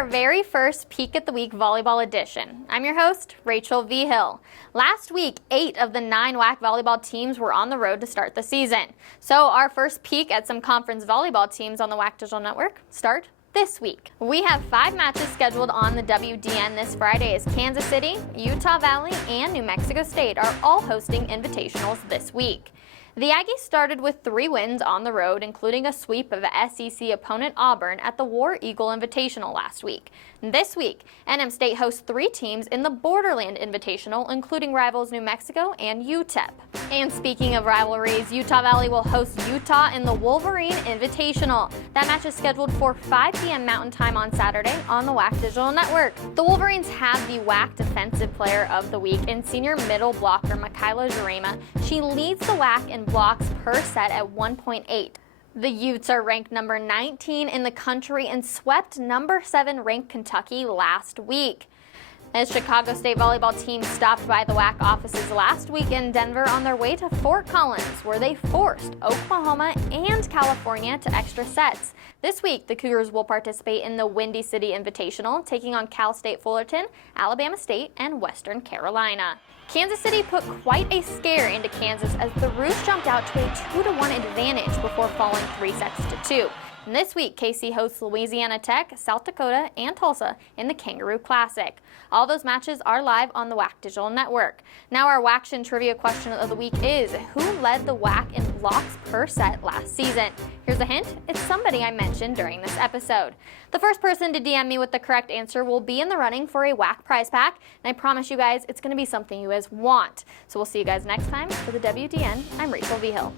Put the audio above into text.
our very first Peek at the Week Volleyball edition. I'm your host, Rachel V. Hill. Last week, 8 of the 9 WAC volleyball teams were on the road to start the season. So our first peek at some conference volleyball teams on the WAC Digital Network start this week. We have 5 matches scheduled on the WDN this Friday as Kansas City, Utah Valley, and New Mexico State are all hosting invitationals this week. The Aggies started with 3 wins on the road, including a sweep of SEC opponent Auburn at the War Eagle Invitational last week. This week, NM State hosts 3 teams in the Borderland Invitational, including rivals New Mexico and UTEP. And speaking of rivalries, Utah Valley will host Utah in the Wolverine Invitational. That match is scheduled for 5 p.m. Mountain Time on Saturday on the WAC Digital Network. The Wolverines have the WAC Defensive Player of the Week in senior middle blocker Michaela Jarema. She leads the WAC in blocks per set at 1.8. The Utes are ranked number 19 in the country and swept number 7 ranked Kentucky last week. The Chicago State volleyball team stopped by the WAC offices last week in Denver on their way to Fort Collins, where they forced Oklahoma and California to extra sets. This week, the Cougars will participate in the Windy City Invitational, taking on Cal State Fullerton, Alabama State, and Western Carolina. Kansas City put quite a scare into Kansas as the Roos jumped out to a 2-1 advantage before falling 3 sets to 2. And this week, KC hosts Louisiana Tech, South Dakota, and Tulsa in the Kangaroo Classic. All those matches are live on the WAC Digital Network. Now our WACtion trivia question of the week is, who led the WAC in blocks per set last season? Here's a hint, it's somebody I mentioned during this episode. The first person to DM me with the correct answer will be in the running for a WAC prize pack, and I promise you guys it's going to be something you guys want. So we'll see you guys next time. For the WDN, I'm Rachel V. Hill.